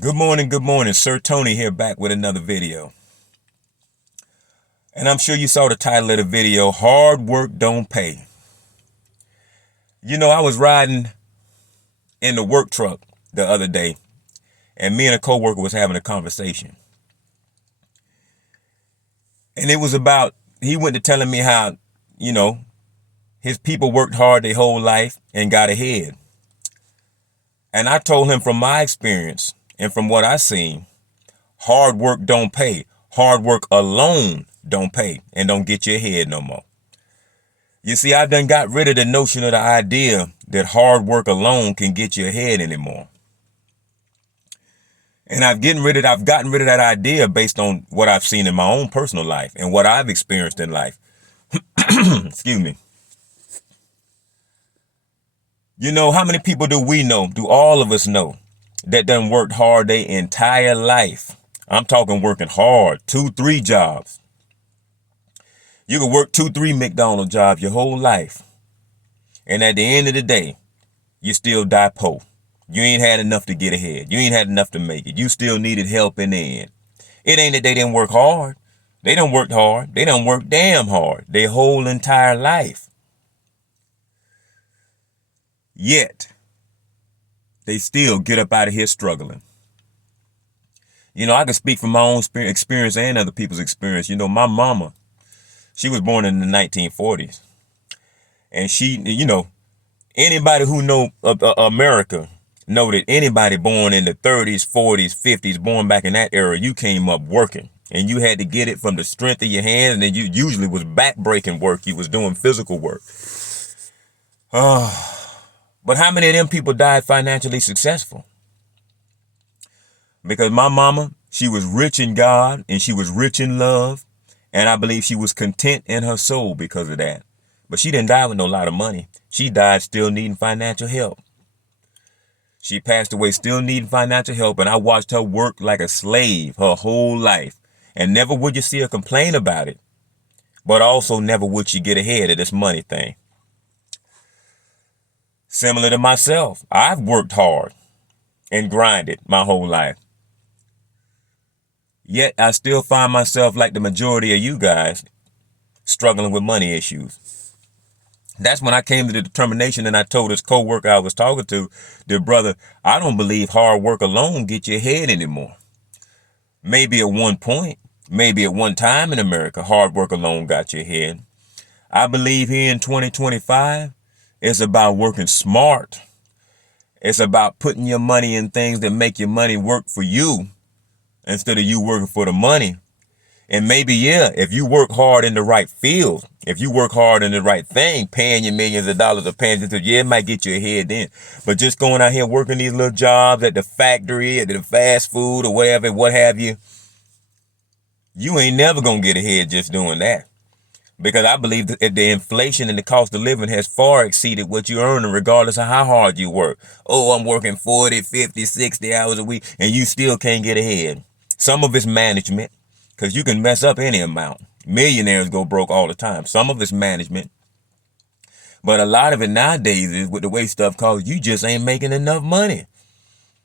Good morning, Sir Tony here back with another video. And I'm sure you saw the title of the video, Hard Work Don't Pay. I was riding in the work truck the other day, and me and a coworker was having a conversation. And it was about, he went to telling me how, you know, his people worked hard their whole life and got ahead. And I told him from my experience and from what I seen, hard work don't pay. Hard work alone don't pay and don't get you ahead no more. You see, I done got rid of the notion of the idea that hard work alone can get you ahead anymore. And I've gotten rid of that idea based on what I've seen in my own personal life and what I've experienced in life. Excuse me. How many people do we know, do all of us know, that done worked hard their entire life? I'm talking working hard, 2-3 jobs. You could work 2-3 McDonald's jobs your whole life. And at the end of the day, you still die poor. You ain't had enough to get ahead. You ain't had enough to make it. You still needed help in the end. It ain't that they didn't work hard. They done worked hard. They done worked damn hard their whole entire life. Yet, they still get up out of here struggling. I can speak from my own experience and other people's experience. My mama, she was born in the 1940s. And she, anybody who know America know that anybody born in the 30s, 40s, 50s, born back in that era, you came up working. And you had to get it from the strength of your hands. And then you usually was back-breaking work. You was doing physical work. But how many of them people died financially successful? Because my mama, she was rich in God and she was rich in love. And I believe she was content in her soul because of that. But she didn't die with no lot of money. She died still needing financial help. She passed away still needing financial help. And I watched her work like a slave her whole life. And never would you see her complain about it. But also never would she get ahead of this money thing. Similar to myself, I've worked hard and grinded my whole life. Yet I still find myself like the majority of you guys struggling with money issues. That's when I came to the determination and I told this co-worker I was talking to, dear brother, I don't believe hard work alone get you ahead anymore. Maybe at one point, maybe at one time in America, hard work alone got you ahead. I believe here in 2025, it's about working smart. It's about putting your money in things that make your money work for you instead of you working for the money. And maybe, if you work hard in the right field, if you work hard in the right thing, paying you millions of dollars or paying you, it might get you ahead then. But just going out here working these little jobs at the factory, at the fast food or whatever, what have you, you ain't never going to get ahead just doing that. Because I believe that the inflation and the cost of living has far exceeded what you're earning regardless of how hard you work. Oh, I'm working 40, 50, 60 hours a week and you still can't get ahead. Some of it's management because you can mess up any amount. Millionaires go broke all the time. Some of it's management. But a lot of it nowadays is with the way stuff costs, you just ain't making enough money.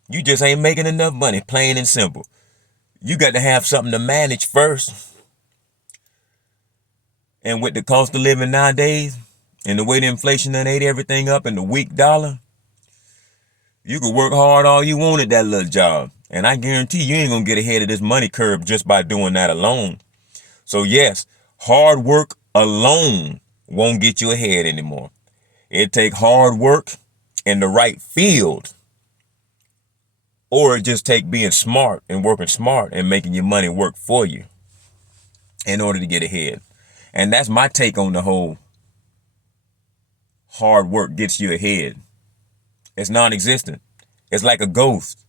You just ain't making enough money, plain and simple. You got to have something to manage first. And with the cost of living nowadays, and the way the inflation done ate everything up and the weak dollar, you could work hard all you want at that little job. And I guarantee you ain't gonna get ahead of this money curve just by doing that alone. So yes, hard work alone won't get you ahead anymore. It take hard work in the right field. Or it just take being smart and working smart and making your money work for you in order to get ahead. And that's my take on the whole hard work gets you ahead. It's non-existent. It's like a ghost.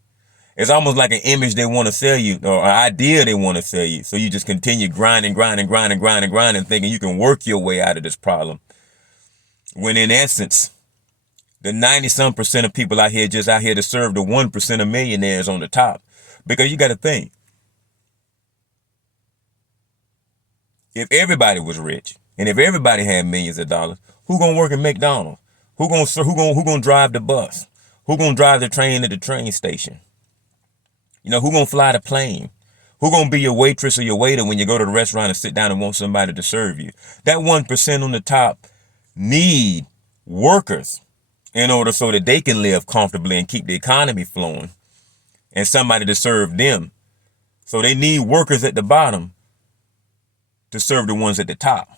It's almost like an image they want to sell you or an idea they want to sell you. So you just continue grinding, thinking you can work your way out of this problem. When in essence, the 90-some% of people out here just out here to serve the 1% of millionaires on the top. Because you got to think, if everybody was rich and if everybody had millions of dollars, who gonna work at McDonald's? Who gonna drive the bus? Who gonna drive the train to the train station? You know, who gonna fly the plane? Who gonna be your waitress or your waiter when you go to the restaurant and sit down and want somebody to serve you? That 1% on the top need workers in order so that they can live comfortably and keep the economy flowing, and somebody to serve them. So they need workers at the bottom to serve the ones at the top.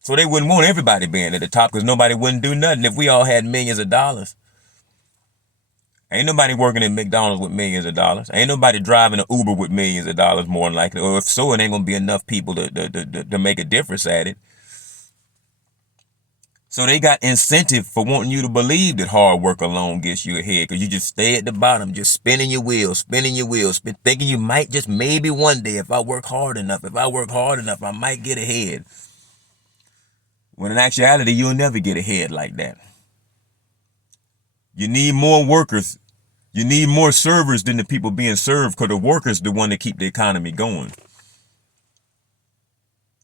So they wouldn't want everybody being at the top because nobody wouldn't do nothing if we all had millions of dollars. Ain't nobody working at McDonald's with millions of dollars. Ain't nobody driving an Uber with millions of dollars, more than likely. Or if so, it ain't going to be enough people to make a difference at it. So they got incentive for wanting you to believe that hard work alone gets you ahead, because you just stay at the bottom, just spinning your wheels, thinking you might just maybe one day, if I work hard enough, I might get ahead. When in actuality, you'll never get ahead like that. You need more workers. You need more servers than the people being served, because the workers the one that keep the economy going.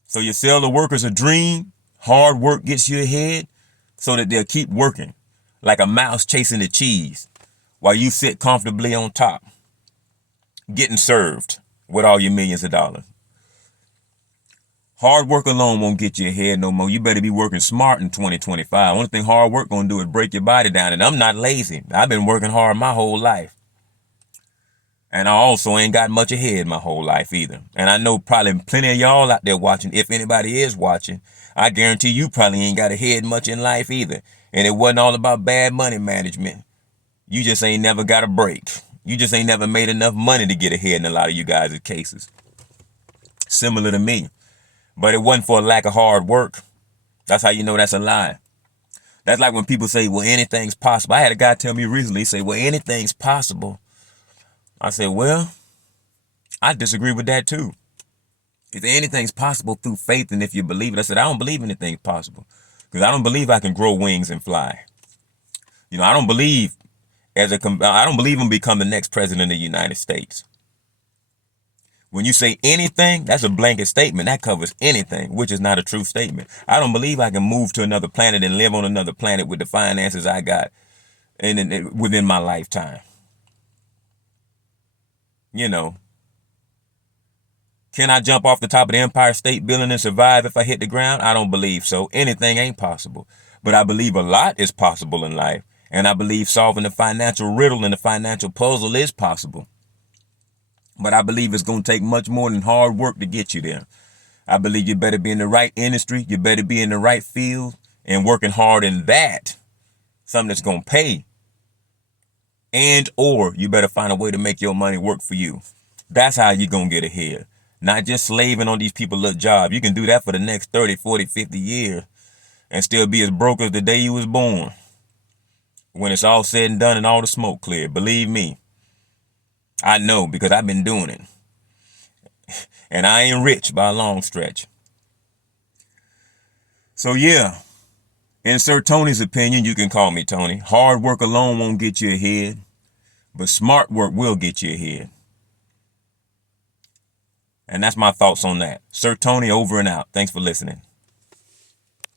So you sell the workers a dream. Hard work gets you ahead so that they'll keep working like a mouse chasing the cheese while you sit comfortably on top, getting served with all your millions of dollars. Hard work alone won't get you ahead no more. You better be working smart in 2025. Only thing hard work gonna do is break your body down. And I'm not lazy. I've been working hard my whole life. And I also ain't got much ahead my whole life either. And I know probably plenty of y'all out there watching, if anybody is watching, I guarantee you probably ain't got ahead much in life either. And it wasn't all about bad money management. You just ain't never got a break. You just ain't never made enough money to get ahead in a lot of you guys' cases. Similar to me. But it wasn't for a lack of hard work. That's how you know that's a lie. That's like when people say, well, anything's possible. I had a guy tell me recently, he said, well, anything's possible. I said, well, I disagree with that too. If anything's possible through faith and if you believe it, I said, I don't believe anything's possible, because I don't believe I can grow wings and fly. You know, I don't believe I don't believe I'm become the next president of the United States. When you say anything, that's a blanket statement. That covers anything, which is not a true statement. I don't believe I can move to another planet and live on another planet with the finances I got within my lifetime. You know, can I jump off the top of the Empire State Building and survive if I hit the ground? I don't believe so. Anything ain't possible. But I believe a lot is possible in life. And I believe solving the financial riddle and the financial puzzle is possible. But I believe it's going to take much more than hard work to get you there. I believe you better be in the right industry. You better be in the right field and working hard in that. Something that's going to pay. And or you better find a way to make your money work for you. That's how you're going to get ahead. Not just slaving on these people's little jobs. You can do that for the next 30, 40, 50 years and still be as broke as the day you was born. When it's all said and done and all the smoke cleared. Believe me. I know, because I've been doing it. And I ain't rich by a long stretch. So yeah, in Sir Tony's opinion, you can call me Tony, hard work alone won't get you ahead, but smart work will get you ahead. And that's my thoughts on that. Sir Tony, over and out. Thanks for listening.